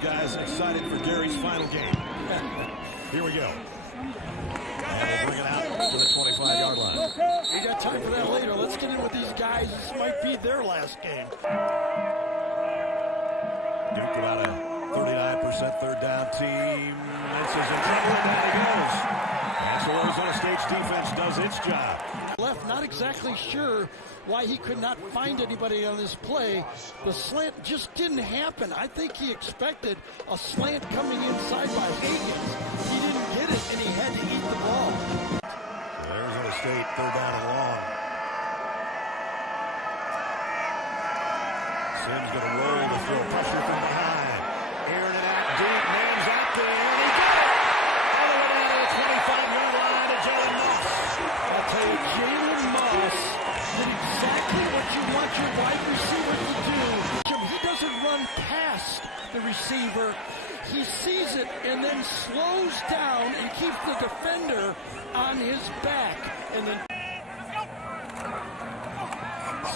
Guys excited for Gary's final game. Here we go. And we'll bring it out to the 25-yard line. We got time for that later. Let's get in with these guys. This might be their last game. Duke about a 39% third down team. Mensa's in trouble, and down he goes. And so Arizona State's defense does its job. Left, not exactly sure why he could not find anybody on this play. The slant just didn't happen. I think he expected a slant coming inside by Higgins. He didn't get it, and he had to eat the ball. Arizona State, third down and long. Sims going to roll to throw pressure from behind. Airing it out deep, man's out there, and he got it! All the way down to the 25-yard line to Jalen Moss. I'll tell you, Jalen Moss did exactly what you want your wide receiver to do. He doesn't run past the receiver. He sees it and then slows down and keeps the defender on his back. And then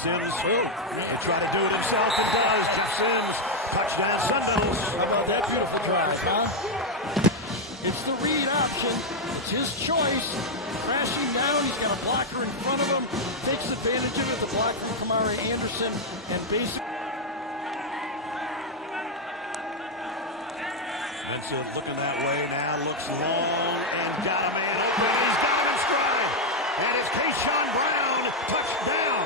Sims, they try to do it himself and does. Jeff Sims, touchdown Sun Devils. How about that beautiful drive, huh? It's the read option. It's his choice. Crashing down, he's got a blocker in front of him. Takes advantage of it. The block from Kamari Anderson and basically. Mensa looking that way now, looks long and got a man open. He's got him in stride. And it's Keyshawn Brown, touchdown.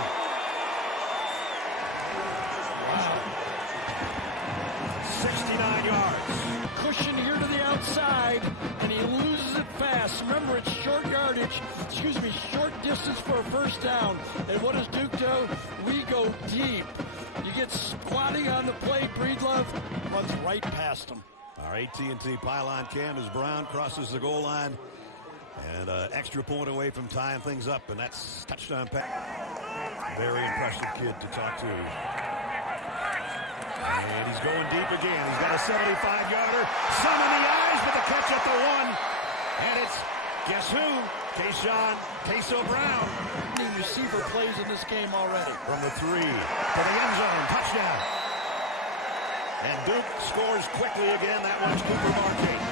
69 yards. Cushion here to the outside, and he loses it fast. Remember, it's short yardage, short distance for a first down. And what does Duke do? We go deep. You get squatting on the plate, Breedlove runs right past him. Our AT&T pylon cam as Brown crosses the goal line. And extra point away from tying things up, and that's touchdown pass. Very impressive kid to talk to. And he's going deep again. He's got a 75-yarder. Sun in the eyes with the catch at the one. And it's, guess who? Queso Brown. Receiver plays in this game already. From the 3 to the end zone. Touchdown. And Duke scores quickly again. That one's Cooper Marquette.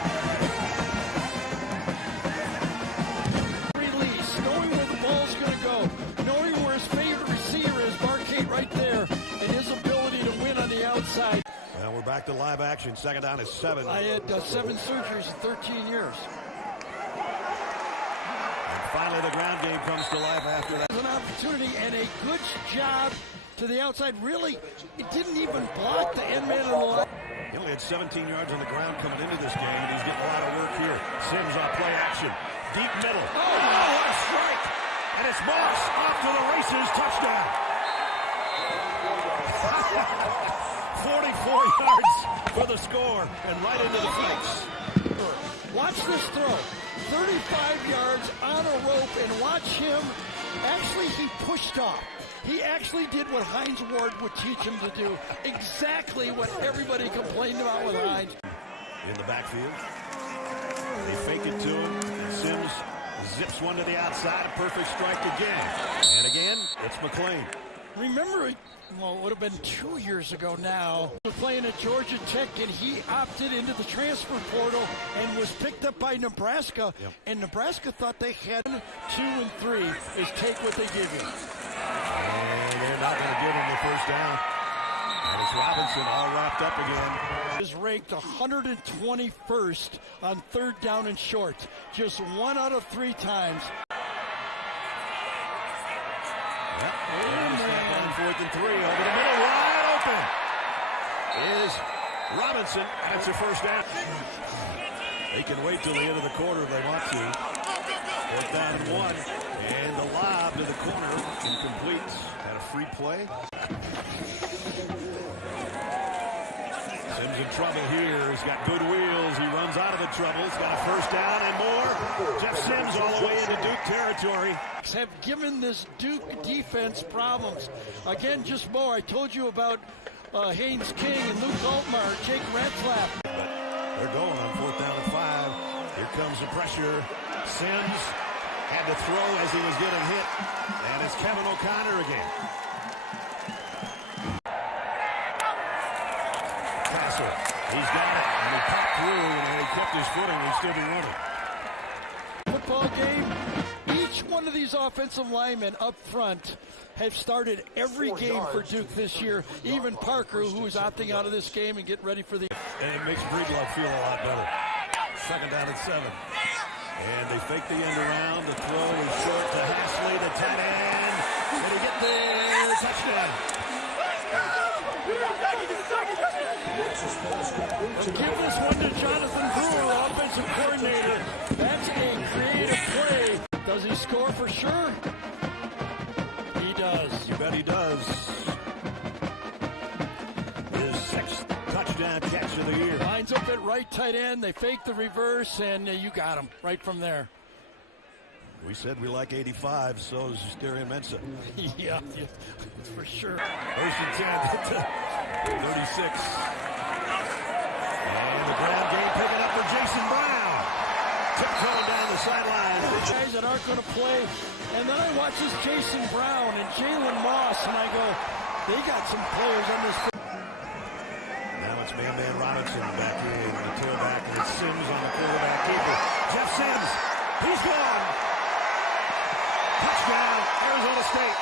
Release, knowing where the ball's going to go, knowing where his favorite receiver is, Marquette right there, and his ability to win on the outside. Well, we're back to live action. Second down is 7. I had 7 surgeries in 13 years. And finally, the ground game comes to life after that. An opportunity and a good job to the outside. Really, it didn't even block the end man of the line. He only had 17 yards on the ground coming into this game, and he's getting a lot of work here. Sims on play action. Deep middle. Oh, what a strike! And it's Moss off to the races. Touchdown. 44 yards for the score, and right into the face. Watch this throw. 35 yards on a rope, and watch him. Actually, he pushed off. He actually did what Hines Ward would teach him to do. Exactly what everybody complained about with Hines. In the backfield. They fake it to him. And Sims zips one to the outside. A perfect strike again. And again, it's McClain. Remember, well, it would have been 2 years ago now. He was playing at Georgia Tech, and he opted into the transfer portal and was picked up by Nebraska. Yep. And Nebraska thought they had 2 and 3 is take what they give you. And they're not going to give him the first down. And it's Robinson all wrapped up again. Is ranked 121st on third down and short. Just 1 out of 3 times. Yep. And on 4th and 3 over the middle, wide open is Robinson. That's a first down. They can wait till the end of the quarter if they want to. 4th down and 1. And the lob to the corner, incomplete. Had a free play. Sims in trouble here. He's got good wheels. He runs out of the trouble. He's got a first down and more. Jeff Sims all the way into Duke territory. Have given this Duke defense problems. Again, just more. I told you about Haynes King and Luke Altmaier, Jake Retzlaff. They're going on 4th down and 5. Here comes the pressure. Sims had to throw as he was getting hit. And it's Kevin O'Connor again. Castle. He's got it, and he popped through, and he kept his footing and still be running. Football game, each one of these offensive linemen up front have started every game for Duke this year. Even Parker, who is opting out of this game and getting ready for the... And it makes Breedlove feel a lot better. Second down and 7. And they fake the end around. The throw is short to Hasley, the tight end. Did he get there? Touchdown. Give this one to Jonathan Brewer, offensive coordinator. That's a creative play. Does he score for sure? He does. You bet he does. His 6th touchdown catch of the year. Lines up at right tight end. They fake the reverse, and you got him right from there. We said we like 85, so does Darian Mensah. yeah, for sure. First and 10 to 36. And the ground game picking up for Jason Brown. Tiptoeing down the sideline. Guys that aren't going to play. And then I watch this Jason Brown and Jalen Moss, and I go, they got some players on this. Now it's Man Robinson back here in the tailback, and it's Sims on the quarterback keeper. Jeff Sims, he's gone. Touchdown, Arizona State.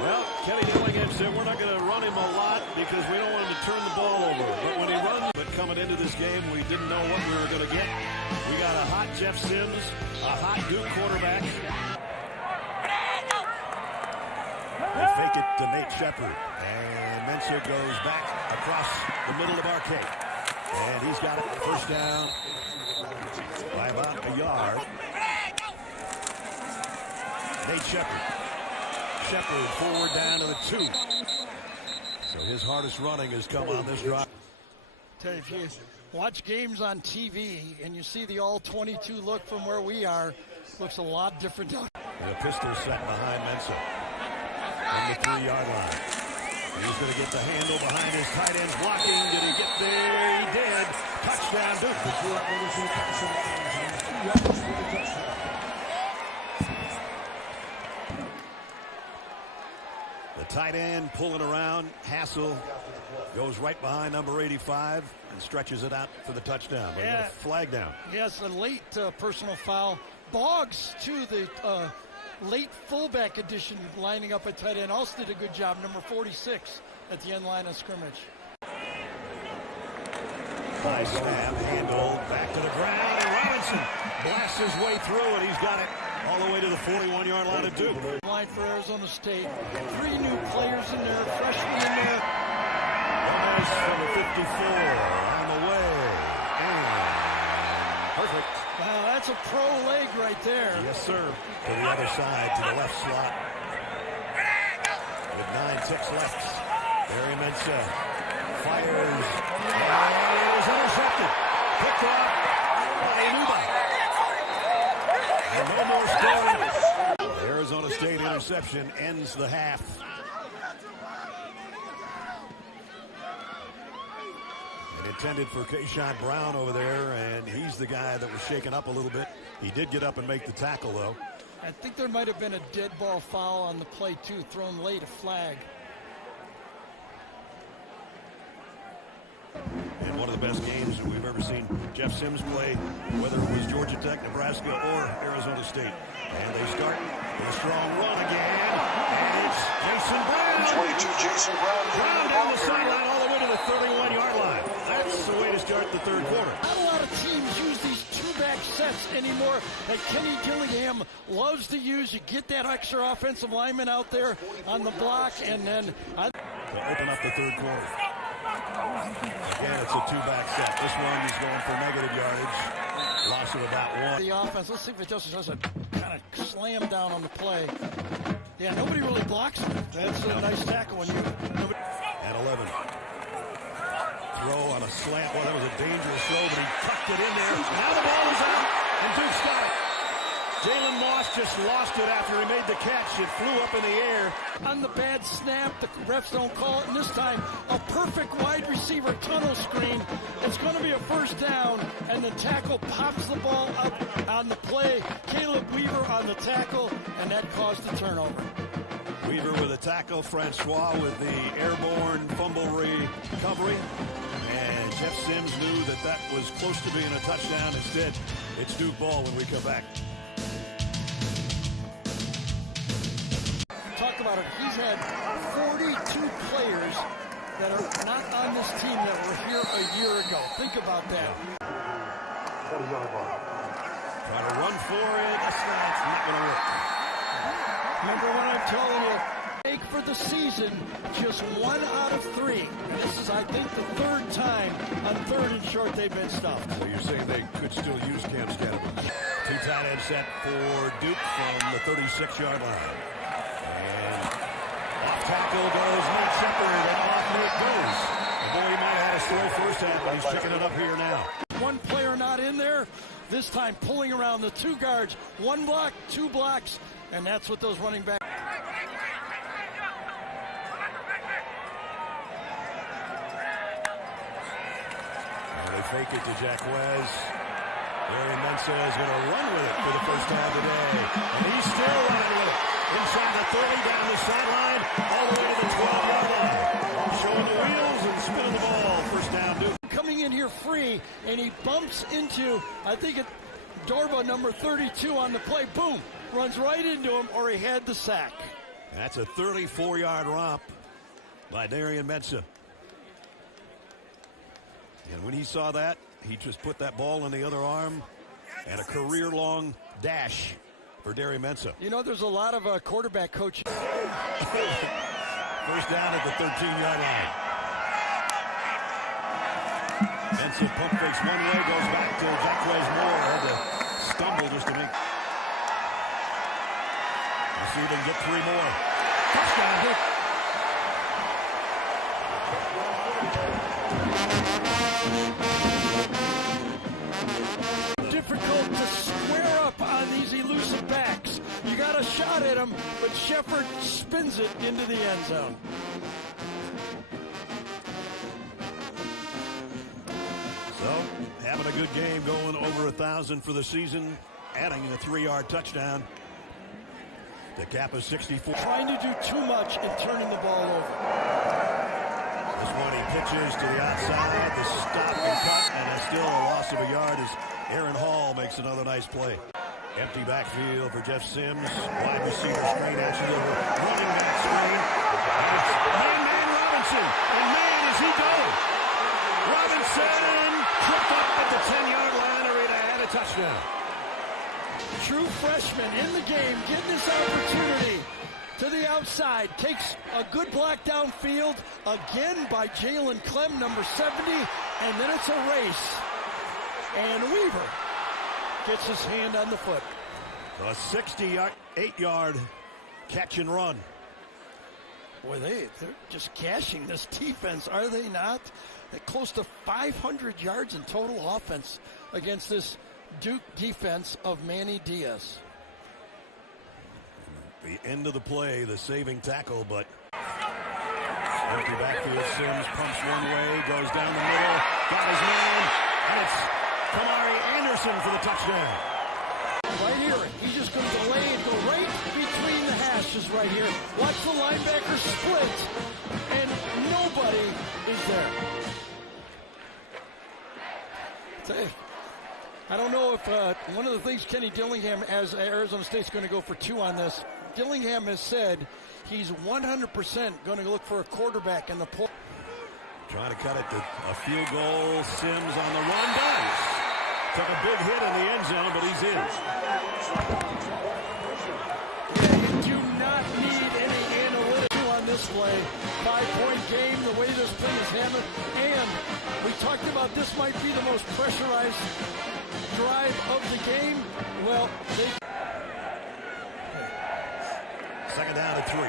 Well, Kenny Dillingham said we're not going to run him a lot because we don't want him to turn the ball over. But when he runs, coming into this game, we didn't know what we were going to get. We got a hot Jeff Sims, a hot Duke quarterback. They fake it to Nate Shepard. And Mensah goes back across the middle of Arcade. And he's got it. First down by about a yard. Nate Shepard. Shepard forward down to the 2. So his hardest running has come on this drive. Tell you, if you watch games on TV and you see the all-22 look from where we are, looks a lot different. The pistol set behind Mensah on the 3-yard line. He's going to get the handle behind his tight end blocking. Did he get there? He did. Touchdown, Duke. The tight end pulling around. Hassel goes right behind number 85 and stretches it out for the touchdown. But a flag down. Yes, a late personal foul. Boggs, too, the late fullback addition lining up at tight end, also did a good job, number 46 at the end line of scrimmage. High snap, handle, back to the ground, and Robinson blasts his way through it. He's got it all the way to the 41-yard line of Duke. Line for Arizona State. 3 new players in there, freshmen in there. Gomez from the 54 on the way. And perfect. Wow, that's a pro leg right there. Yes, sir. To the other side, to the left slot. With 9 ticks left. Barry Mensah fires. And it is intercepted. Picked off by Luba. And no more scoring. The Arizona State interception ends the half. And intended for Keyshawn Brown over there, and he's the guy that was shaken up a little bit. He did get up and make the tackle, though. I think there might have been a dead ball foul on the play, too, thrown late, a flag. And one of the best games that we've ever seen Jeff Sims play, whether it was Georgia Tech, Nebraska, or Arizona State. And they start with a strong run again. And it's Jason Brown. 22 Jason Brown. Brown down the sideline all the way to the 31-yard line. That's the way to start the third quarter. Not a lot of teams use these two-back sets anymore that Kenny Dillingham loves to use. You get that extra offensive lineman out there on the block, and then... To open up the third quarter. Again, it's a two-back set. This one is going for negative yardage. Loss of about 1. The offense, let's see if it does a kind of slam down on the play. Yeah, nobody really blocks him. That's a nice tackle when you... At 11. Throw on a slant. Well, that was a dangerous throw, but he tucked it in there. Now the ball is out, and Duke's got it. Jalen Moss just lost it after he made the catch. It flew up in the air. On the bad snap, the refs don't call it, and this time a perfect wide receiver tunnel screen. It's going to be a first down, and the tackle pops the ball up on the play. Caleb Weaver on the tackle, and that caused the turnover. Weaver with a tackle. Francois with the airborne fumble recovery. And Jeff Sims knew that that was close to being a touchdown. Instead, it's Duke ball when we come back. Talk about it. He's had 42 players that are not on this team that were here a year ago. Think about that. Trying to run for it. That's not going to work. Remember what I'm telling you. Make for the season, just 1 out of 3. This is, I think, the 3rd time on 3rd and short they've been stuffed. So you're saying they could still use Cam Scatterman. 2 tight end set for Duke from the 36-yard line. And off tackle goes Nate Shepard, and off Nate goes. The boy might have had a slow first half, but he's picking it up here now. One player not in there, this time pulling around the 2 guards. 1 block, 2 blocks, and that's what those running backs. Fake it to Jack Wes. Darian Mensah is going to run with it for the first time today. And he's still running with it. Inside the 30, down the sideline, all the way to the 12-yard line. Showing the wheels and spinning the ball. First down, Duke. Coming in here free, and he bumps into, I think it's Dorba, number 32 on the play. Boom. Runs right into him, or he had the sack. That's a 34-yard romp by Darian Mensah. And when he saw that, he just put that ball in the other arm, and a career-long dash for Darian Mensah. You know, there's a lot of quarterback coaches. First down at the 13-yard line. Mensah pump fakes one way, goes back to Jacquez Moore. Had to stumble just to make. Let's see if they can get 3 more. Touchdown, Duke. Difficult to square up on these elusive backs. You got a shot at him, but Shepard spins it into the end zone. So, having a good game, going over 1,000 for the season, adding a 3-yard touchdown to cap a 64. Trying to do too much and turning the ball over. This one he pitches to the outside, the stop and cut, and it's still a loss of a yard as Aaron Hall makes another nice play. Empty backfield for Jeff Sims. Wide receiver screen, actually over running back screen. And it's man Robinson. And man, does he go. Robinson tripped up at the 10-yard line, or he'd have had a touchdown. True freshman in the game, getting this opportunity. To the outside, takes a good block downfield, again by Jalen Clem, number 70, and then it's a race. And Weaver gets his hand on the foot. A 68-yard catch and run. Boy, they're just gashing this defense, are they not? They're close to 500 yards in total offense against this Duke defense of Manny Diaz. The end of the play, the saving tackle, but empty backfield. Sims pumps one way, goes down the middle, got his man, and it's Kamari Anderson for the touchdown. Right here, he's just going to delay and go right between the hashes right here. Watch the linebacker split, and nobody is there. I don't know if one of the things Kenny Dillingham, as Arizona State's going to go for 2 on this, Dillingham has said he's 100% going to look for a quarterback in the poll. Trying to cut it to a field goal. Sims on the run, does. Took a big hit in the end zone, but he's in. Yeah, you do not need any analytics on this play. 5-point game, the way this thing is handled. And we talked about this might be the most pressurized drive of the game. Well, they... Second down to 3.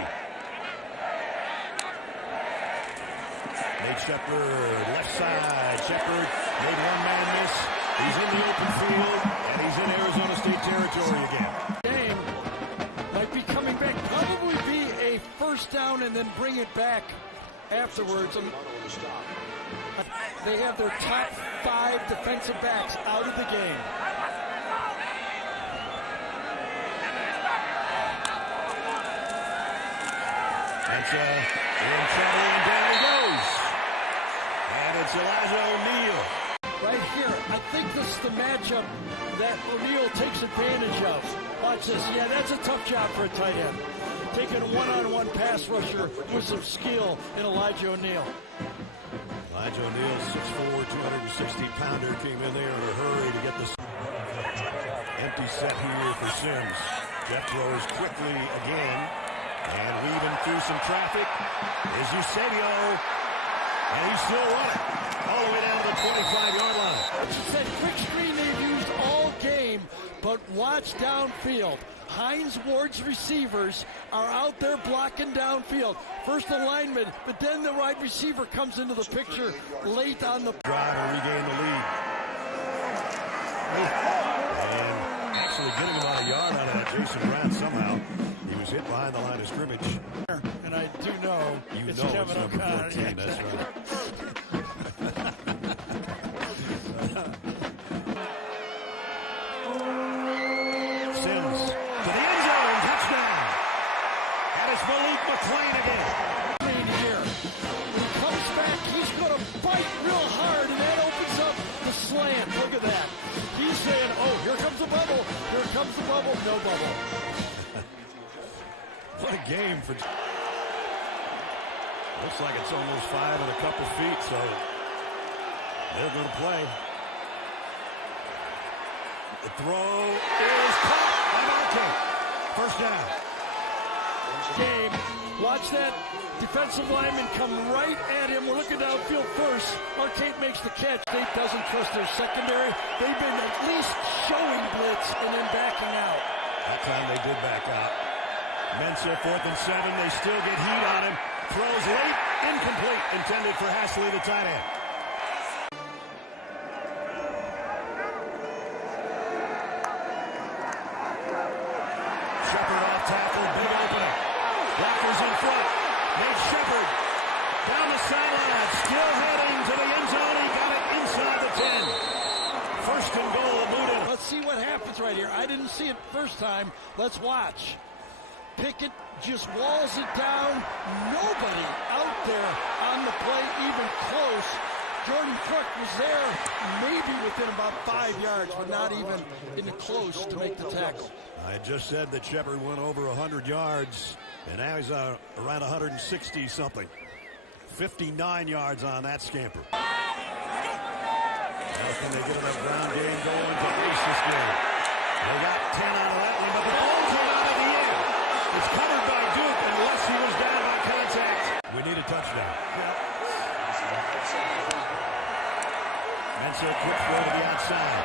Nate Shepard, left side. Shepard made one man miss. He's in the open field, and he's in Arizona State territory again. Game might be coming back. Probably be a first down and then bring it back afterwards. They have their top 5 defensive backs out of the game. Mensa in trouble, and down he goes. And it's Elijah O'Neal. Right here, I think this is the matchup that O'Neal takes advantage of. Watch this. Yeah, that's a tough job for a tight end. Taking a one-on-one pass rusher with some skill in Elijah O'Neal. Elijah O'Neal, 6'4", 260-pounder, came in there in a hurry to get this empty set here for Sims. Jeff throws quickly again, and weaving through some traffic is Eusebio, and he's still running all the way down to the 25-yard line. It's that quick screen they've used all game, but watch downfield. Hines Ward's receivers are out there blocking downfield. First the lineman, but then the wide receiver comes into the picture late on the drive and regain the lead. And actually getting about a yard out of that Jason Brown somehow. He was hit behind the line of scrimmage. And I do know it's Kevin O'Connor. 14, that's right. Sims to the end zone, touchdown. And it's Malik McClain again. Here. When he comes back, he's going to fight real hard, and that opens up the slant. Look at that. He's saying, oh, here comes the bubble. Here comes the bubble. No bubble. What a game for... Looks like it's almost 5 and a couple feet, so they're going to play. The throw is caught by Marquette. First down. Game. Watch that defensive lineman come right at him. We're looking downfield first. Marquette makes the catch. State doesn't trust their secondary. They've been at least showing blitz and then backing out. That time they did back out. Mensa, 4th and 7. They still get heat on him. Throws late, incomplete, intended for Hasley, the tight end. Shepard off tackle, big opening. Walker's in front. Nate Shepard down the sideline, still heading to the end zone. He got it inside the 10. First and goal, Moody. Let's see what happens right here. I didn't see it first time. Let's watch. Pickett just walls it down. Nobody out there on the play even close. Jordan Crook was there maybe within about 5 yards, but not even in the close to make the tackle. I just said that Shepard went over 100 yards, and now he's around 160-something. 59 yards on that scamper. How can they get enough ground game going to ace this game? They got 10 out of that one, but the ball came out of the air. It's covered by Duke unless he was down by contact. We need a touchdown. Mensa, quick throw to the outside.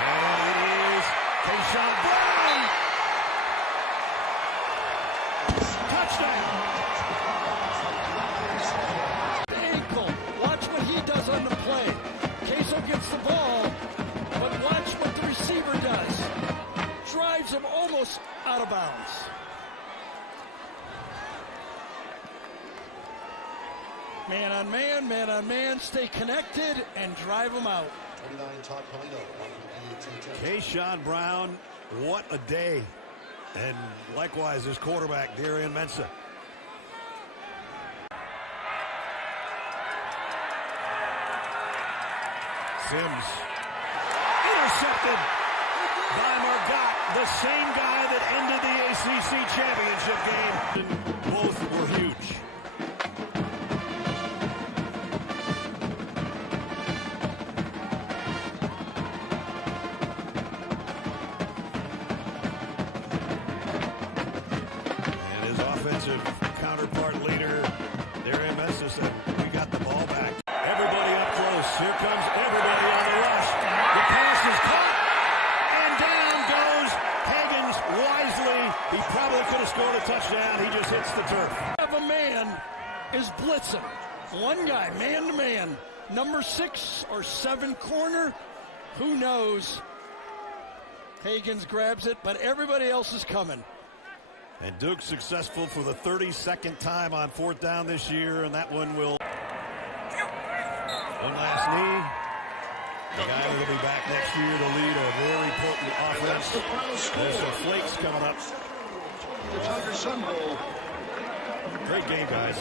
And it is Keyshawn Brown. Touchdown. The ankle. Watch what he does on the play. Queso gets the ball, but watch what the receiver does. Drives him almost out of bounds. Man on man, stay connected and drive them out. Keyshawn Brown, what a day. And likewise, his quarterback, Darian Mensa. Sims. Intercepted by Margot, the same guy that ended the ACC championship game. Both were huge. Counterpart leader, Darian Mensa said, we got the ball back. Everybody up close. Here comes everybody on the rush. The pass is caught, and down goes Higgins wisely. He probably could have scored a touchdown. He just hits the turf. Have a man is blitzing. One guy, man to man. Number 6 or 7 corner. Who knows? Higgins grabs it, but everybody else is coming. And Duke successful for the 32nd time on 4th down this year, and that one will... One last knee. The guy will be back next year to lead a very potent offense. There's some flakes coming up. The Tiger Sun Bowl. Great game, guys.